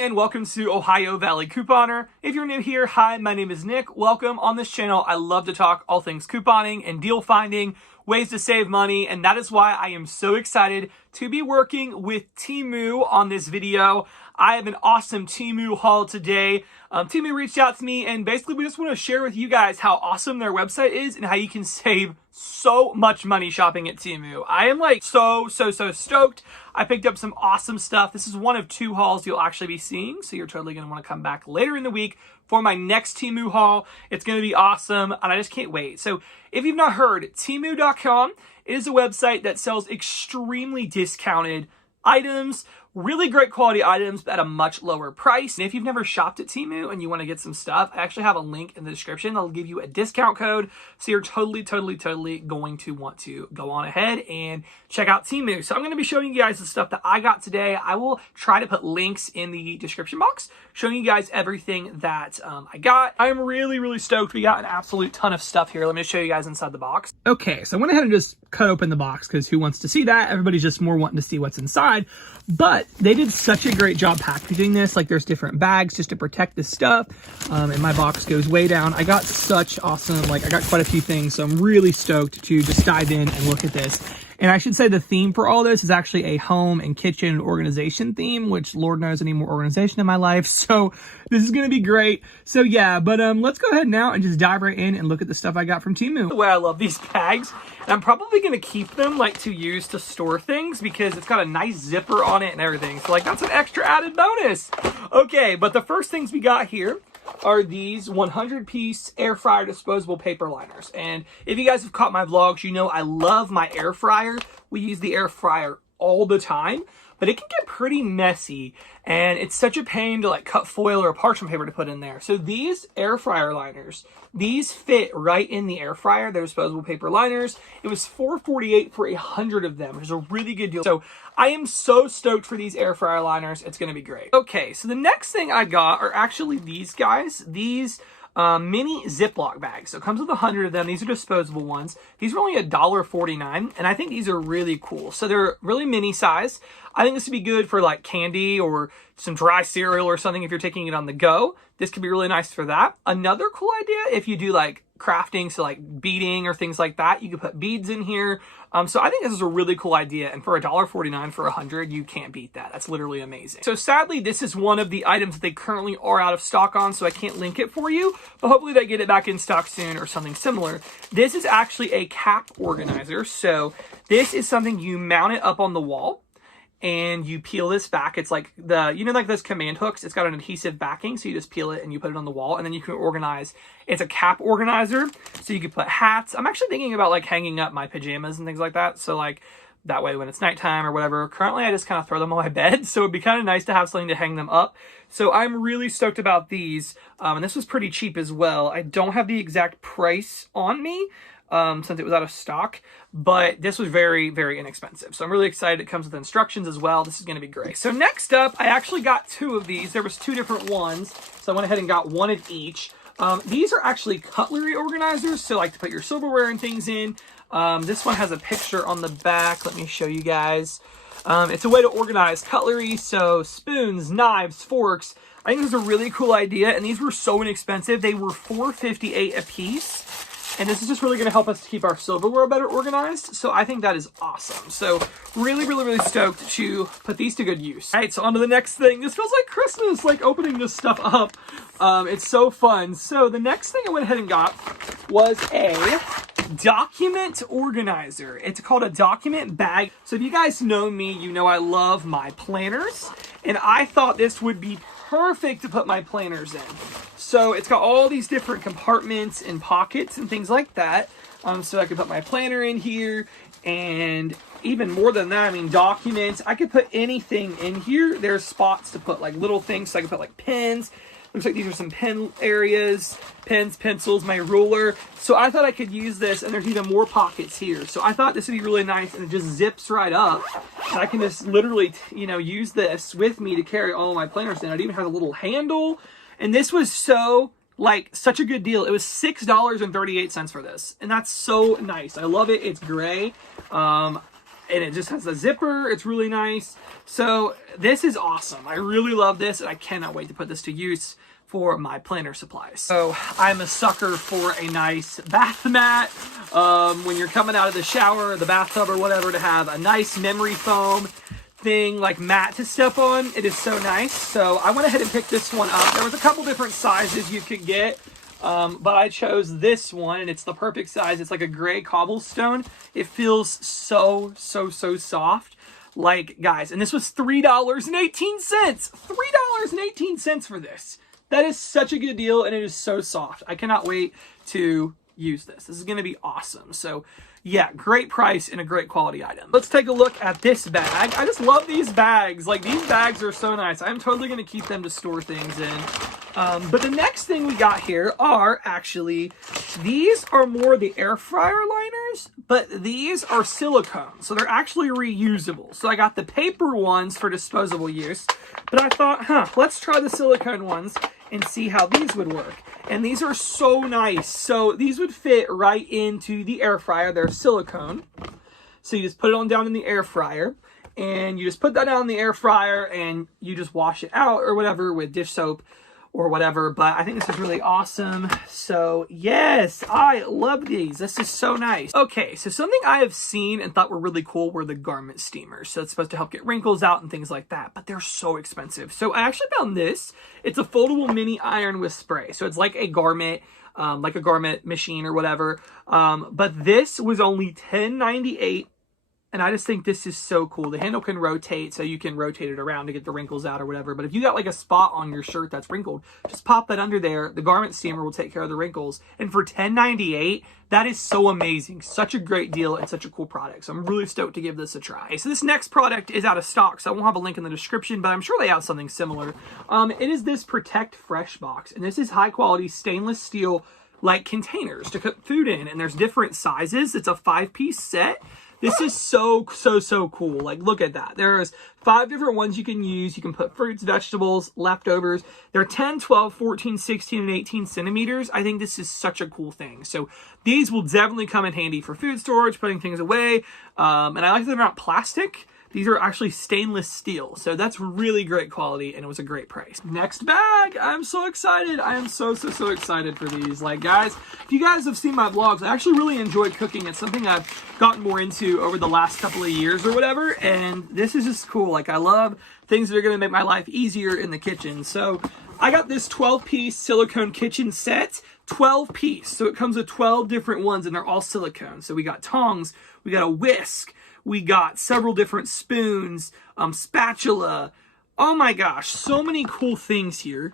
and welcome to Ohio Valley Couponer. If you're new here, hi, my name is Nick. Welcome. On this channel, I love to talk all things couponing and deal finding, ways to save money, and that is why I am so excited to be working with Temu on this video. I have an awesome Temu haul today. Temu reached out to me and basically we just want to share with you guys how awesome their website is and how you can save so much money shopping at Temu. I am like so stoked. I picked up some awesome stuff. This is one of two hauls you'll actually be seeing, so you're totally going to want to come back later in the week for my next Temu haul. It's going to be awesome and I just can't wait. So if you've not heard, Temu.com is a website that sells extremely discounted items, really great quality items at a much lower price. And if you've never shopped at Temu and you want to get some stuff, I actually have a link in the description. I'll give you a discount code. So you're totally going to want to go on ahead and check out Temu. So I'm going to be showing you guys the stuff that I got today. I will try to put links in the description box, showing you guys everything that I got. I'm really stoked. We got an absolute ton of stuff here. Let me show you guys inside the box. Okay, so I went ahead and just cut open the box because who wants to see that? Everybody's just more wanting to see what's inside. But they did such a great job packaging this. Like there's different bags just to protect this stuff. And my box goes way down. I got such awesome, like I got quite a few things. So I'm really stoked to just dive in and look at this. And I should say the theme for all this is actually a home and kitchen organization theme, which Lord knows I need more organization in my life. So this is going to be great. So yeah, but let's go ahead now and just dive right in and look at the stuff I got from Temu. The way I love these bags, and I'm probably going to keep them like to use to store things because it's got a nice zipper on it and everything. So like that's an extra added bonus. Okay, but the first things we got here are these 100-piece air fryer disposable paper liners. And if you guys have caught my vlogs, you know I love my air fryer. We use the air fryer all the time, but it can get pretty messy and it's such a pain to like cut foil or parchment paper to put in there. So these air fryer liners, these fit right in the air fryer. They're disposable paper liners. It was $4.48 for 100 of them, which is a really good deal. So I am so stoked for these air fryer liners. It's going to be great. Okay, so the next thing I got are actually these guys. These mini Ziplock bags. So it comes with 100 of them. These are disposable ones. These are only $1.49, and I think these are really cool. So they're really mini size. I think this would be good for like candy or some dry cereal or something if you're taking it on the go. This could be really nice for that. Another cool idea if you do like crafting, so like beading or things like that, you could put beads in here. So I think this is a really cool idea, and for $1.49 for 100, you can't beat that. That's literally amazing. So sadly, this is one of the items that they currently are out of stock on, so I can't link it for you, but hopefully they get it back in stock soon or something similar. This is actually a cap organizer. So this is something you mount it up on the wall and you peel this back. It's like the, you know, like those command hooks, it's got an adhesive backing. So you just peel it and you put it on the wall and then you can organize. It's a cap organizer. So you can put hats. I'm actually thinking about like hanging up my pajamas and things like that. So like that way when it's nighttime or whatever, currently I just kind of throw them on my bed. So it'd be kind of nice to have something to hang them up. So I'm really stoked about these. And this was pretty cheap as well. I don't have the exact price on me, since it was out of stock, but this was very inexpensive. So I'm really excited. It comes with instructions as well. This is going to be great. So next up, I actually got two of these. There was two different ones, so I went ahead and got one of each. These are actually cutlery organizers, so like to put your silverware and things in. This one has a picture on the back. Let me show you guys. It's a way to organize cutlery, so spoons, knives, forks. I think this is a really cool idea, and these were so inexpensive. They were $4.58 a piece. And this is just really going to help us to keep our silverware better organized. So I think that is awesome. So really stoked to put these to good use. All right, so on to the next thing. This feels like Christmas, like opening this stuff up. It's so fun. So the next thing I went ahead and got was a document organizer. It's called a document bag. So if you guys know me, you know I love my planners. And I thought this would be perfect to put my planners in. So it's got all these different compartments and pockets and things like that. So I could put my planner in here, and even more than that, I mean, documents. I could put anything in here. There's spots to put like little things, so I could put like pens. Looks like these are some pen areas, pens, pencils, my ruler. So I thought I could use this, and there's even more pockets here. So I thought this would be really nice, and it just zips right up. And I can just literally, you know, use this with me to carry all of my planners in. It even has a little handle. And this was so, like, such a good deal. It was $6.38 for this. And that's so nice. I love it. It's gray. and it just has a zipper. It's really nice. So this is awesome. I really love this, and I cannot wait to put this to use for my planner supplies. So I'm a sucker for a nice bath mat. When you're coming out of the shower or the bathtub or whatever, to have a nice memory foam thing like mat to step on. It is so nice. So I went ahead and picked this one up. There was a couple different sizes you could get, but I chose this one, and it's the perfect size. It's like a gray cobblestone. It feels so soft. Like, guys, and this was $3.18. $3.18 for this. That is such a good deal, and it is so soft. I cannot wait to use this. This is going to be awesome. So yeah, great price and a great quality item. Let's take a look at this bag. I just love these bags. Like, these bags are so nice. I'm totally going to keep them to store things in. But the next thing we got here are actually, these are more the air fryer liners, but these are silicone. So they're actually reusable. So I got the paper ones for disposable use, but I thought, let's try the silicone ones and see how these would work. And these are so nice. So these would fit right into the air fryer. They're silicone. So you just put it on down in the air fryer, and you just put that down in the air fryer, and you just wash it out or whatever with dish soap or whatever. But I think this is really awesome. So yes, I love these. This is so nice. Okay, so something I have seen and thought were really cool were the garment steamers. So it's supposed to help get wrinkles out and things like that, but they're so expensive. So I actually found this. It's a foldable mini iron with spray. So it's like a garment machine or whatever. But this was only $10.98. And I just think this is so cool. The handle can rotate, so you can rotate it around to get the wrinkles out or whatever. But if you got like a spot on your shirt that's wrinkled, just pop that under there. The garment steamer will take care of the wrinkles. And for $10.98, that is so amazing. Such a great deal and such a cool product. So I'm really stoked to give this a try. So this next product is out of stock, so I won't have a link in the description, but I'm sure they have something similar. It is this Protect Fresh box. And this is high quality stainless steel like containers to cook food in. And there's different sizes. It's a 5-piece set. This is so cool. Like, look at that. There's 5 different ones you can use. You can put fruits, vegetables, leftovers. They're 10, 12, 14, 16, and 18 centimeters. I think this is such a cool thing. So these will definitely come in handy for food storage, putting things away. And I like that they're not plastic. These are actually stainless steel. So that's really great quality, and it was a great price. Next bag. I'm so excited. I am so excited for these. Like, guys, if you guys have seen my vlogs, I actually really enjoy cooking. It's something I've gotten more into over the last couple of years or whatever, and this is just cool. Like, I love things that are going to make my life easier in the kitchen. So I got this 12-piece silicone kitchen set. 12-piece. So it comes with 12 different ones, and they're all silicone. So we got tongs, we got a whisk, we got several different spoons, spatula. Oh my gosh, so many cool things here.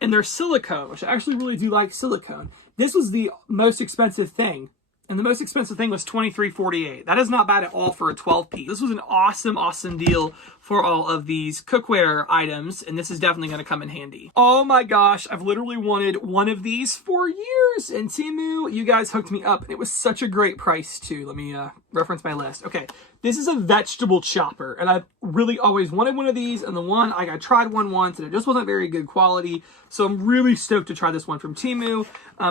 And they're silicone, which I actually really do like silicone. This was the most expensive thing. And the most expensive thing was $23.48. That is not bad at all for a 12-piece. This was an awesome deal for all of these cookware items, and this is definitely going to come in handy. Oh my gosh, I've literally wanted one of these for years, and Temu, you guys hooked me up, and it was such a great price too. Let me reference my list. Okay, this is a vegetable chopper, and I've really always wanted one of these, and I tried one once, and it just wasn't very good quality, so I'm really stoked to try this one from Temu.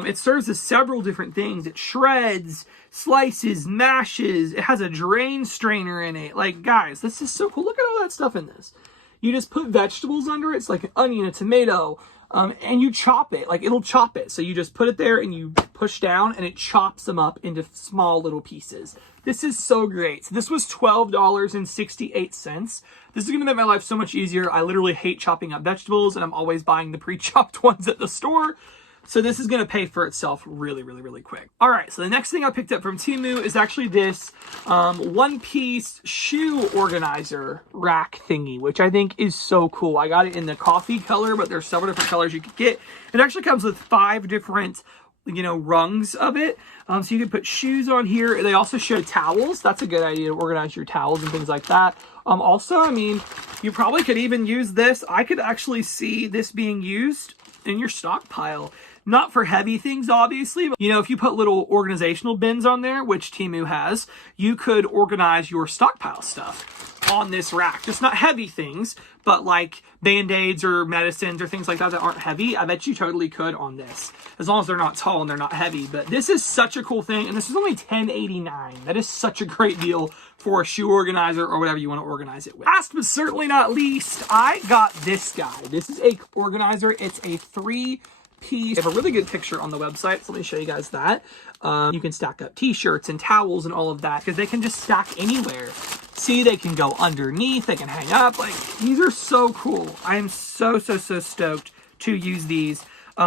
It serves as several different things. It shreds, slices, mashes. It has a drain strainer in it. Like, guys, this is so cool. Look at all that stuff in this. You just put vegetables under it. It's like an onion, a tomato, and you chop it. Like, it'll chop it. So you just put it there and you push down and it chops them up into small little pieces. This is so great. So this was $12.68. This is going to make my life so much easier. I literally hate chopping up vegetables, and I'm always buying the pre-chopped ones at the store. So this is going to pay for itself really quick. All right, so the next thing I picked up from Temu is actually this one-piece shoe organizer rack thingy, which I think is so cool. I got it in the coffee color, but there's several different colors you could get. It actually comes with 5 different, rungs of it. So you can put shoes on here. They also show towels. That's a good idea to organize your towels and things like that. Also, I mean, you probably could even use this. I could actually see this being used in your stockpile. Not for heavy things, obviously, but if you put little organizational bins on there, which Temu has, you could organize your stockpile stuff. on this rack. Just not heavy things, but like Band-Aids or medicines or things like that that aren't heavy. I bet you totally could on this, as long as they're not tall and they're not heavy. But this is such a cool thing, and this is only $10.89. That is such a great deal for a shoe organizer or whatever you want to organize it with. Last but certainly not least, I got this guy. This is a organizer. It's a 3-piece. They have a really good picture on the website, so let me show you guys that. You can stack up t-shirts and towels and all of that, because they can just stack anywhere. See, they can go underneath, they can hang up. Like, these are so cool. I am so stoked to use these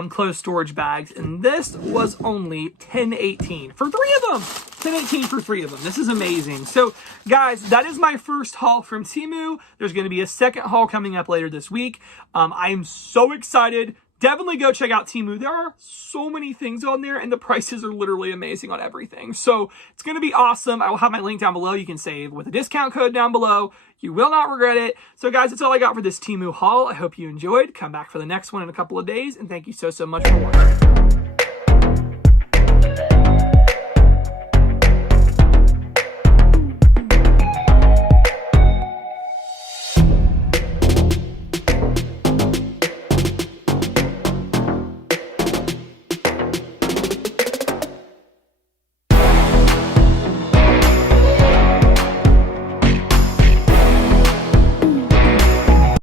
closed storage bags, and this was only $10.18 for 3 of them. $10.18 for 3 of them. This is amazing. So guys, that is my first haul from Temu. There's going to be a second haul coming up later this week. I am so excited. Definitely go check out Temu. There are so many things on there, and the prices are literally amazing on everything. So it's going to be awesome. I will have my link down below. You can save with a discount code down below. You will not regret it. So guys, that's all I got for this Temu haul. I hope you enjoyed. Come back for the next one in a couple of days, and thank you so much for watching.